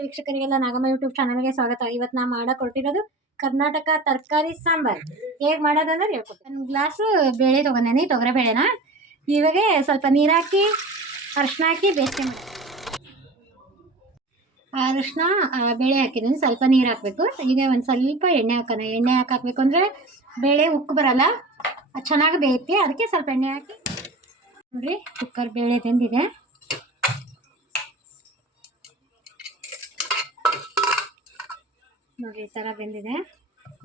ವೀಕ್ಷಕರಿಗೆಲ್ಲ Nagamma YouTube ಚಾನಲ್ಗೆ ಸ್ವಾಗತ. ಇವತ್ತು ನಾ ಮಾಡಕ್ಕೆ ಹೊರಟಿರೋದು ಕರ್ನಾಟಕ ತರಕಾರಿ ಸಾಂಬಾರ್. ಹೇಗೆ ಮಾಡೋದಂದ್ರೆ ಒಂದು ಗ್ಲಾಸು ಬೇಳೆ ತೊಗೊಂಡೇನಿ, ತೊಗರೆ ಬೇಳೆನ. ಇವಾಗ ಸ್ವಲ್ಪ ನೀರು ಹಾಕಿ ಅರಿಶಿನ ಹಾಕಿ ಬೇಯಿಸ್ತೀನಿ ಅರಿಶಿನ ಬೇಳೆ ಹಾಕಿದ್ದೀನಿ ಸ್ವಲ್ಪ ನೀರು ಹಾಕಬೇಕು. ಈಗ ಒಂದು ಸ್ವಲ್ಪ ಎಣ್ಣೆ ಹಾಕೋಣ. ಎಣ್ಣೆ ಹಾಕಿ ಹಾಕ್ಬೇಕು ಅಂದರೆ ಬೇಳೆ ಉಕ್ಕು ಬರಲ್ಲ ಚೆನ್ನಾಗಿ ಬೇಯುತ್ತೆ ಅದಕ್ಕೆ ಸ್ವಲ್ಪ ಎಣ್ಣೆ ಹಾಕಿ, ನೋಡಿರಿ ಕುಕ್ಕರ್ ಬೇಳೆ ಬೆಂದಿದೆ. ನೋಡಿರಿ ಈ ಥರ ಬೆಂದಿದೆ.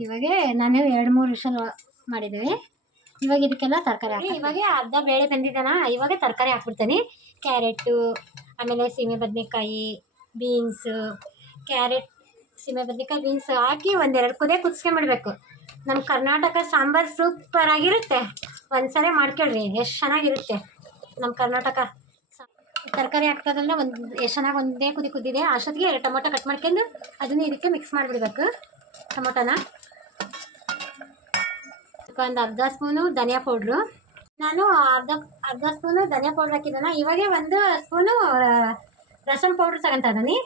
ಇವಾಗ ನಾನು ಎರಡು ಮೂರು ವಿಷಲ್ ಮಾಡಿದ್ದೀವಿ ಇವಾಗ ಇದಕ್ಕೆಲ್ಲ ತರಕಾರಿ ಹಾಕಿ ಇವಾಗ ಅರ್ಧ ಬೇಳೆ ಬೆಂದಿದ್ದಾನ ಇವಾಗ ತರಕಾರಿ ಹಾಕ್ಬಿಡ್ತೀನಿ. ಕ್ಯಾರೆಟು ಆಮೇಲೆ ಸೀಮೆ ಬದನೆಕಾಯಿ, ಬೀನ್ಸು, ಕ್ಯಾರೆಟ್, ಸೀಮೆ ಬದನೆಕಾಯಿ, ಬೀನ್ಸ್ ಹಾಕಿ ಒಂದೆರಡು ಕುದೇ ಕುದಿಸ್ಕೊಂಬಿಡ್ಬೇಕು ನಮ್ಮ ಕರ್ನಾಟಕ ಸಾಂಬಾರು ಸೂಪರಾಗಿರುತ್ತೆ ಒಂದು ಒಂದ್ಸಲ ಮಾಡ್ಕೊಳ್ರಿ, ಎಷ್ಟು ಚೆನ್ನಾಗಿರುತ್ತೆ. ನಮ್ಮ ಕರ್ನಾಟಕ. ತರಕಾರಿ ಹಾಕ್ತದಲ್ಲ ಒಂದು ಎಷ್ಟು ಚೆನ್ನಾಗಿ ಒಂದೇ ಕುದಿ ಕುದ್ದಿದೆ. ಅಷ್ಟೊತ್ತಿಗೆ ಟೊಮೊಟೊ ಕಟ್ ಮಾಡ್ಕೊಂಡು ಅದನ್ನ ಇದಕ್ಕೆ ಮಿಕ್ಸ್ ಮಾಡಿಬಿಡ್ಬೇಕು. ಟೊಮೊಟೊನ. ಒಂದು ಅರ್ಧ ಸ್ಪೂನು ಧನಿಯಾ ಪೌಡ್ರು. ನಾನು ಅರ್ಧ ಅರ್ಧ ಸ್ಪೂನು ಧನಿಯಾ ಪೌಡ್ರ್ ಹಾಕಿದ್ದಾನ? ಇವಾಗೆ ಒಂದು ಸ್ಪೂನು ರಸಮ್ ಪೌಡ್ರ್ ತಗೊಂತ ಇದ್ದೀನಿ.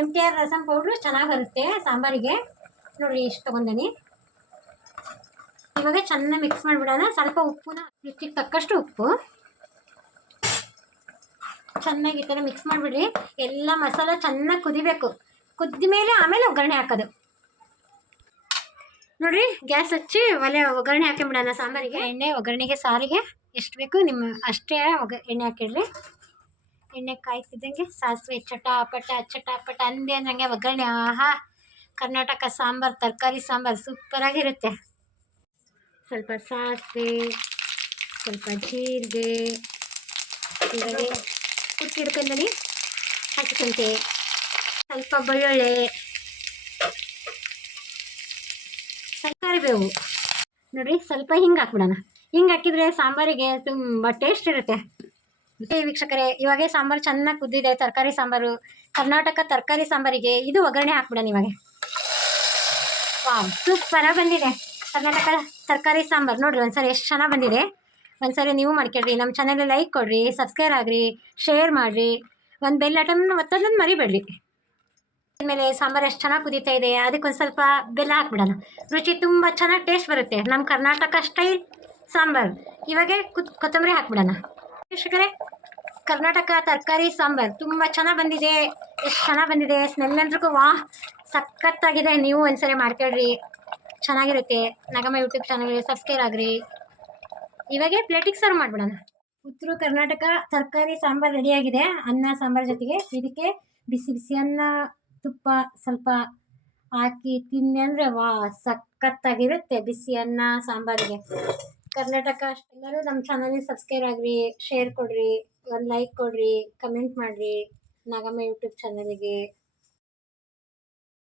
M T R rasam powder ಚೆನ್ನಾಗಿ ಬರುತ್ತೆ ಸಾಂಬಾರಿಗೆ. ನೋಡಿ ಇಷ್ಟು ತೊಗೊಂಡೀನಿ. ಇವಾಗ ಚೆನ್ನಾಗಿ ಮಿಕ್ಸ್ ಮಾಡಿಬಿಡೋಣ. ಸ್ವಲ್ಪ ಉಪ್ಪುನ, ರುಚಿಗೆ ತಕ್ಕಷ್ಟು ಉಪ್ಪು. ಚೆನ್ನಾಗಿ ಈ ಥರ ಮಿಕ್ಸ್ ಮಾಡಿಬಿಡ್ರಿ ಎಲ್ಲ ಮಸಾಲ ಚೆನ್ನಾಗಿ ಕುದಿಬೇಕು. ಕುದ್ದ ಮೇಲೆ ಆಮೇಲೆ ಒಗ್ಗರಣೆ ಹಾಕೋದು. ನೋಡ್ರಿ, ಗ್ಯಾಸ್ ಹಚ್ಚಿ ಒಲೆ ಒಗ್ಗರಣೆ ಹಾಕೊಂಬಿಡೋಣ ಸಾಂಬಾರಿಗೆ. ಎಣ್ಣೆ, ಒಗ್ಗರಣೆಗೆ, ಸಾರಿಗೆ. ಎಷ್ಟು ಬೇಕು ನಿಮ್ಮ ಅಷ್ಟೇ ಒಗ, ಎಣ್ಣೆ ಹಾಕಿಡ್ರಿ. ಎಣ್ಣೆ ಕಾಯ್ತಿದ್ದಂಗೆ ಸಾಸಿವೆ ಚಟಾಪಟ ಚಟಾಪಟ ಅಂದೆ ಅಂದಂಗೆ ಒಗ್ಗರಣೆ. ಆಹಾ! ಕರ್ನಾಟಕ ಸಾಂಬಾರು, ತರಕಾರಿ ಸಾಂಬಾರು ಸೂಪರಾಗಿರುತ್ತೆ ಸ್ವಲ್ಪ ಸಾಸಿವೆ, ಸ್ವಲ್ಪ ಜೀರಿಗೆ ಕುಟ್ಟಿಡ್ಕೊಂಡಲ್ಲಿ ಹಾಕಿಕೊಂತೆ. ಸ್ವಲ್ಪ ಬೆಳ್ಳುಳ್ಳಿ ಸ್ವಲ್ಪ ಬೇವು ನೋಡ್ರಿ ಸ್ವಲ್ಪ ಹಿಂಗೆ ಹಾಕ್ಬಿಡೋಣ. ಹಿಂಗೆ ಹಾಕಿದ್ರೆ ಸಾಂಬಾರಿಗೆ ತುಂಬ ಟೇಸ್ಟ್ ಇರುತ್ತೆ. ವೀಕ್ಷಕರೇ, ಇವಾಗೆ ಸಾಂಬಾರು ಚೆನ್ನಾಗಿ ಕುದ್ದಿದೆ, ತರಕಾರಿ ಸಾಂಬಾರು. ಕರ್ನಾಟಕ ತರಕಾರಿ ಸಾಂಬಾರಿಗೆ ಇದು ಒಗ್ಗರಣೆ ಹಾಕ್ಬಿಡೋಣ ಇವಾಗ. ವಾವ್, ಸೂಪರಾಗಿ ಬಂದಿದೆ. ಕರ್ನಾಟಕ ತರಕಾರಿ ಸಾಂಬಾರು. ನೋಡ್ರಿ ಒಂದ್ಸರಿ ಎಷ್ಟು ಚೆನ್ನಾಗಿ ಬಂದಿದೆ. ಒಂದ್ಸರಿ ನೀವು ಮಾಡ್ಕೊಳ್ರಿ, ನಮ್ಮ ಚಾನಲ್ ಲೈಕ್ ಕೊಡ್ರಿ ಸಬ್ಸ್ಕ್ರೈಬ್ ಆಗ್ರಿ ಶೇರ್ ಮಾಡಿರಿ, ಒಂದು ಬೆಲ್ ಐಟಮ್ನ ಒತ್ತೋದನ್ನು ಮರಿಬೇಡ್ರಿ. ಆಮೇಲೆ ಸಾಂಬಾರು ಎಷ್ಟು ಚೆನ್ನಾಗಿ ಕುದೀತಾ ಇದೆ, ಅದಕ್ಕೊಂದು ಸ್ವಲ್ಪ ಬೆಲ್ಲ ಹಾಕ್ಬಿಡೋಣ. ರುಚಿ ತುಂಬ ಚೆನ್ನಾಗಿ ಟೇಸ್ಟ್ ಬರುತ್ತೆ ನಮ್ಮ ಕರ್ನಾಟಕ ಸ್ಟೈಲ್ ಸಾಂಬಾರು. ಇವಾಗೆ ಕುತ್ ಕೊತ್ತಂಬರಿ ಹಾಕ್ಬಿಡೋಣ. ವೀಕ್ಷಕರೇ, ಕರ್ನಾಟಕ ತರಕಾರಿ ಸಾಂಬಾರು ತುಂಬ ಚೆನ್ನಾಗಿ ಬಂದಿದೆ, ಎಷ್ಟು ಚೆನ್ನಾಗಿ ಬಂದಿದೆ ಸ್ಮೆಲ್ ಅಂದ್ರೂ ವಾ, ಸಖತ್ತಾಗಿದೆ. ನೀವು ಒಂದ್ಸರಿ ಮಾಡ್ಕೊಳ್ರಿ, ಚೆನ್ನಾಗಿರುತ್ತೆ. ನಗಮ ಯೂಟ್ಯೂಬ್ ಚಾನಲ್ಗೆ ಸಬ್ಸ್ಕ್ರೈಬ್ ಆಗ್ರಿ. ಇವಾಗೆ ಪ್ಲೇಟಿಗೆ ಸರ್ವ್ ಮಾಡ್ಬಿಡೋಣ. ಉತ್ತರ ಕರ್ನಾಟಕ ತರಕಾರಿ, ಸಾಂಬಾರು ರೆಡಿಯಾಗಿದೆ ಅನ್ನ, ಸಾಂಬಾರು ಜೊತೆಗೆ ಇದಕ್ಕೆ ಬಿಸಿ ಬಿಸಿ ಅನ್ನ, ತುಪ್ಪ ಸ್ವಲ್ಪ ಹಾಕಿ ತಿನ್ನಿ ಅಂದರೆ ವಾ, ಸಖತ್ತಾಗಿರುತ್ತೆ ಬಿಸಿ ಅನ್ನ, ಸಾಂಬಾರಿಗೆ. ಕರ್ನಾಟಕ ಎಲ್ಲರೂ ನಮ್ಮ ಚಾನಲ್ಗೆ ಸಬ್ಸ್ಕ್ರೈಬ್ ಆಗ್ರಿ ಶೇರ್ ಕೊಡ್ರಿ, ಒಂದು ಲೈಕ್ ಕೊಡ್ರಿ ಕಮೆಂಟ್ ಮಾಡಿರಿ. ನಾಗಮ್ಮ ಯೂಟ್ಯೂಬ್ ಚಾನಲಿಗೆ